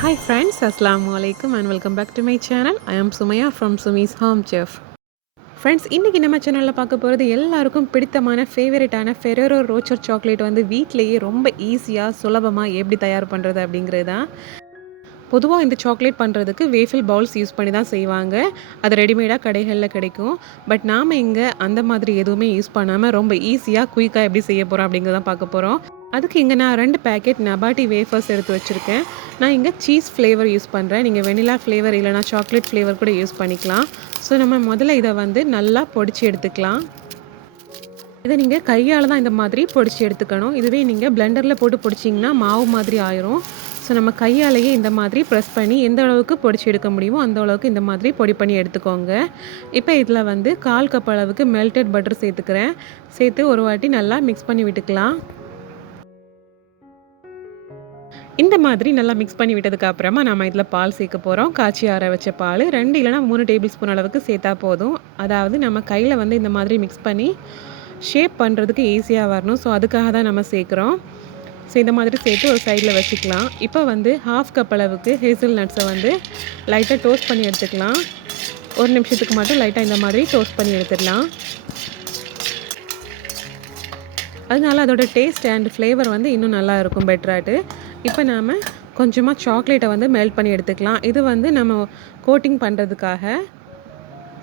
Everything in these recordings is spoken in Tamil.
Hi friends, Assalamu alaikum and welcome back to my channel. I am Sumaya from Sumi's Home Chef. Friends, இன்றைக்கி நம்ம சேனலில் பார்க்க போகிறது எல்லாருக்கும் பிடித்தமான ஃபேவரட்டான ஃபெரோரோ ரோச்சர் சாக்லேட் வந்து வீட்டிலேயே ரொம்ப ஈஸியாக சுலபமாக எப்படி தயார் பண்ணுறது அப்படிங்கிறது தான். பொதுவாக இந்த சாக்லேட் பண்ணுறதுக்கு வேஃபில் பவுல்ஸ் யூஸ் பண்ணி தான் செய்வாங்க. அது ரெடிமேடாக கடைகளில் கிடைக்கும். பட் நாம் இங்கே அந்த மாதிரி எதுவுமே யூஸ் பண்ணாமல் ரொம்ப ஈஸியாக குயிக்காக எப்படி செய்ய போகிறோம் அப்படிங்கிறதான் பார்க்க போகிறோம். அதுக்கு இங்கே நான் 2 பேக்கெட் நபாட்டி வேஃபர்ஸ் எடுத்து வச்சுருக்கேன். நான் இங்கே சீஸ் ஃப்ளேவர் யூஸ் பண்ணுறேன். நீங்கள் வெனிலா ஃப்ளேவர் இல்லைனா சாக்லேட் ஃப்ளேவர் கூட யூஸ் பண்ணிக்கலாம். ஸோ நம்ம முதல்ல இதை வந்து நல்லா பொடிச்சு எடுத்துக்கலாம். இதை நீங்கள் கையால் தான் இந்த மாதிரி பொடிச்சு எடுத்துக்கணும். இதுவே நீங்கள் பிளெண்டரில் போட்டு பொடிச்சிங்கன்னா மாவு மாதிரி ஆயிரும். ஸோ நம்ம கையாலேயே இந்த மாதிரி ப்ரெஸ் பண்ணி எந்த அளவுக்கு பொடிச்சு எடுக்க முடியுமோ அந்த அளவுக்கு இந்த மாதிரி பொடி பண்ணி எடுத்துக்கோங்க. இப்போ இதில் வந்து 1/4 கப் அளவுக்கு மெல்டட் பட்டர் சேர்த்துக்கிறேன். சேர்த்து ஒரு வாட்டி நல்லா மிக்ஸ் பண்ணி விட்டுக்கலாம். இந்த மாதிரி நல்லா மிக்ஸ் பண்ணி விட்டதுக்கு அப்புறமா நம்ம இதில் பால் சேர்க்க போகிறோம். காய்ச்சி ஆற வச்ச பால் 2 இல்லைனா 3 டேபிள் ஸ்பூன் அளவுக்கு சேர்த்தா போதும். அதாவது நம்ம கையில் வந்து இந்த மாதிரி மிக்ஸ் பண்ணி ஷேப் பண்ணுறதுக்கு ஈஸியாக வரணும். ஸோ அதுக்காக தான் நம்ம சேர்க்குறோம். ஸோ இந்த மாதிரி சேர்த்து ஒரு சைடில் வச்சுக்கலாம். இப்போ வந்து 1/2 கப் அளவுக்கு ஹேசல் நட்ஸை வந்து லைட்டாக டோஸ்ட் பண்ணி எடுத்துக்கலாம். 1 நிமிஷத்துக்கு மட்டும் லைட்டாக இந்த மாதிரி டோஸ்ட் பண்ணி எடுத்துடலாம். அதனால அதோட டேஸ்ட் அண்ட் ஃப்ளேவர் வந்து இன்னும் நல்லா இருக்கும் பெட்டராட்டு. இப்போ நாம் கொஞ்சமாக சாக்லேட்டை வந்து மெல்ட் பண்ணி எடுத்துக்கலாம். இது வந்து நம்ம கோட்டிங் பண்ணுறதுக்காக.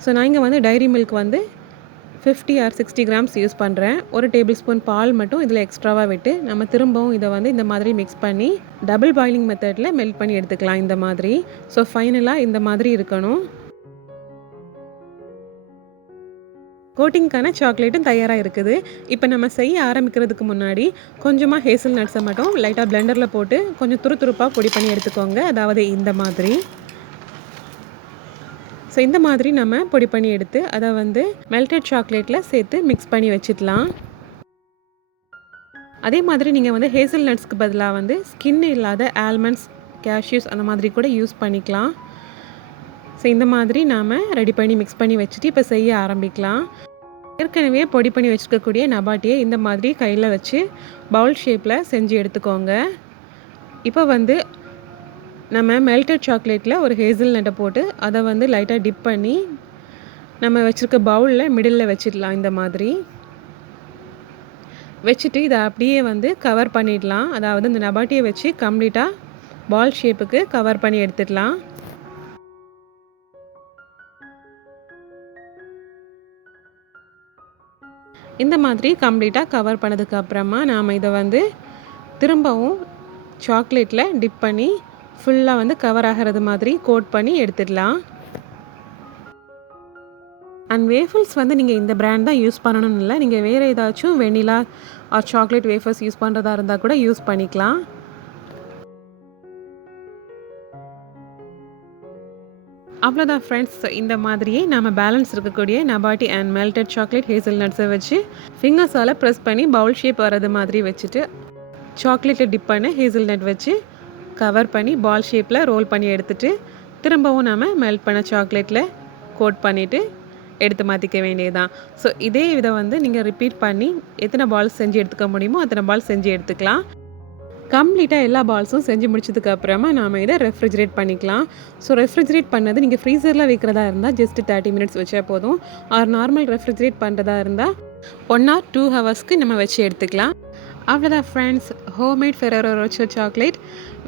ஸோ நான் இங்கே வந்து டைரி மில்க் வந்து 50 or 60 கிராம்ஸ் யூஸ் பண்ணுறேன். 1 டேபிள் ஸ்பூன் பால் மட்டும் இதில் எக்ஸ்ட்ராவாக விட்டு நம்ம திரும்பவும் இதை வந்து இந்த மாதிரி மிக்ஸ் பண்ணி டபுள் பாயிலிங் மெத்தடில் மெல்ட் பண்ணி எடுத்துக்கலாம் இந்த மாதிரி. ஸோ ஃபைனலாக இந்த மாதிரி இருக்கணும். கோட்டிங்க்கான சாக்லேட்டும் தயாராக இருக்குது. இப்போ நம்ம செய்ய ஆரம்பிக்கிறதுக்கு முன்னாடி கொஞ்சமாக ஹேசல் நட்ஸை மட்டும் லைட்டாக பிளெண்டரில் போட்டு கொஞ்சம் துருப்பாக பொடி பண்ணி எடுத்துக்கோங்க. அதாவது இந்த மாதிரி. ஸோ இந்த மாதிரி நம்ம பொடி பண்ணி எடுத்து அதை வந்து மெல்டட் சாக்லேட்டில் சேர்த்து மிக்ஸ் பண்ணி வச்சுக்கலாம். அதே மாதிரி நீங்கள் வந்து ஹேசல் நட்ஸ்க்கு பதிலாக வந்து ஸ்கின் இல்லாத ஆல்மண்ட்ஸ், கேஷ்யூஸ் அந்த மாதிரி கூட யூஸ் பண்ணிக்கலாம். ஸோ இந்த மாதிரி நாம் ரெடி பண்ணி மிக்ஸ் பண்ணி வச்சுட்டு இப்போ செய்ய ஆரம்பிக்கலாம். ஏற்கனவே பொடி பண்ணி வச்சுருக்கக்கூடிய நபாட்டியை இந்த மாதிரி கையில் வச்சு பவுல் ஷேப்பில் செஞ்சு எடுத்துக்கோங்க. இப்போ வந்து நம்ம மெல்டட் சாக்லேட்டில் ஒரு ஹேசல் நட்டை போட்டு அதை வந்து லைட்டாக டிப் பண்ணி நம்ம வச்சுருக்க பவுலில் மிடில் வச்சிடலாம். இந்த மாதிரி வச்சுட்டு இதை அப்படியே வந்து கவர் பண்ணிடலாம். அதாவது இந்த நபாட்டியை வச்சு கம்ப்ளீட்டாக பால் ஷேப்புக்கு கவர் பண்ணி எடுத்துடலாம். இந்த மாதிரி கம்ப்ளீட்டாக கவர் பண்ணதுக்கு அப்புறமா நாம் இதை வந்து திரும்பவும் சாக்லேட்டில் டிப் பண்ணி ஃபுல்லாக வந்து கவர் ஆகிறது மாதிரி கோட் பண்ணி எடுத்துடலாம். அண்ட் வேஃபல்ஸ் வந்து நீங்கள் இந்த பிராண்ட் தான் யூஸ் பண்ணணும்னு இல்லை. நீங்கள் வேறு ஏதாச்சும் vanilla or chocolate wafers use பண்ணுறதா இருந்தால் கூட யூஸ் பண்ணிக்கலாம். அவ்வளோதான் ஃப்ரெண்ட்ஸ். இந்த மாதிரியே நம்ம பேலன்ஸ் இருக்கக்கூடிய நபாட்டி அண்ட் மெல்டட் சாக்லேட் ஹேசல் நட்ஸை வச்சு ஃபிங்கர்ஸால் ப்ரெஸ் பண்ணி பவுல் ஷேப் வர்றது மாதிரி வச்சுட்டு சாக்லேட்டில் டிப் பண்ண ஹேசல் நட் வச்சு கவர் பண்ணி பால் ஷேப்பில் ரோல் பண்ணி எடுத்துகிட்டு திரும்பவும் நம்ம மெல்ட் பண்ண சாக்லேட்டில் கோட் பண்ணிவிட்டு எடுத்து மாற்றிக்க வேண்டியதுதான். ஸோ இதே இதை வந்து நீங்கள் ரிப்பீட் பண்ணி எத்தனை பால்ஸ் செஞ்சு எடுத்துக்க முடியுமோ அத்தனை பால் செஞ்சு எடுத்துக்கலாம். கம்ப்ளீட்டாக எல்லா பால்ஸும் செஞ்சு முடிச்சதுக்கு அப்புறமா நாம் இதை ரெஃப்ரிஜரேட் பண்ணிக்கலாம். ஸோ ரெஃப்ரிஜரேட் பண்ணது நீங்கள் ஃப்ரீசரில் வைக்கிறதா இருந்தால் ஜஸ்ட் 30 மினிட்ஸ் வச்சா போதும். ஆர் நார்மல் ரெஃப்ரிஜரேட் பண்ணுறதா இருந்தால் 1 or 2 ஹவர்ஸ்க்கு நம்ம வச்சு எடுத்துக்கலாம். அவ்வளோதான் friends, homemade Ferrero Rocher chocolate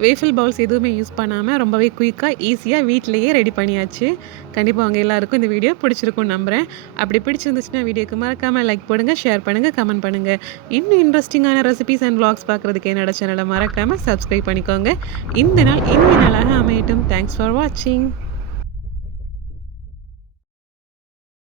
waffle bowls எதுவுமே யூஸ் பண்ணாமல் ரொம்பவே குயிக்காக ஈஸியாக வீட்டிலையே ரெடி பண்ணியாச்சு. கண்டிப்பாக அவங்க எல்லாருக்கும் இந்த வீடியோ பிடிச்சிருக்கும்னு நம்புகிறேன். அப்படி பிடிச்சிருந்துச்சுன்னா வீடியோக்கு மறக்காமல் லைக் பண்ணுங்கள், ஷேர் பண்ணுங்கள், கமெண்ட் பண்ணுங்கள். இன்னும் இன்ட்ரெஸ்டிங்கான ரெசிபிஸ் அண்ட் vlogs பார்க்குறதுக்கு என்னோட சேனலை மறக்காமல் சப்ஸ்கிரைப் பண்ணிக்கோங்க. இந்த நாள் இனிய நாளாக அமையட்டும். தேங்க்ஸ் ஃபார் வாட்சிங்.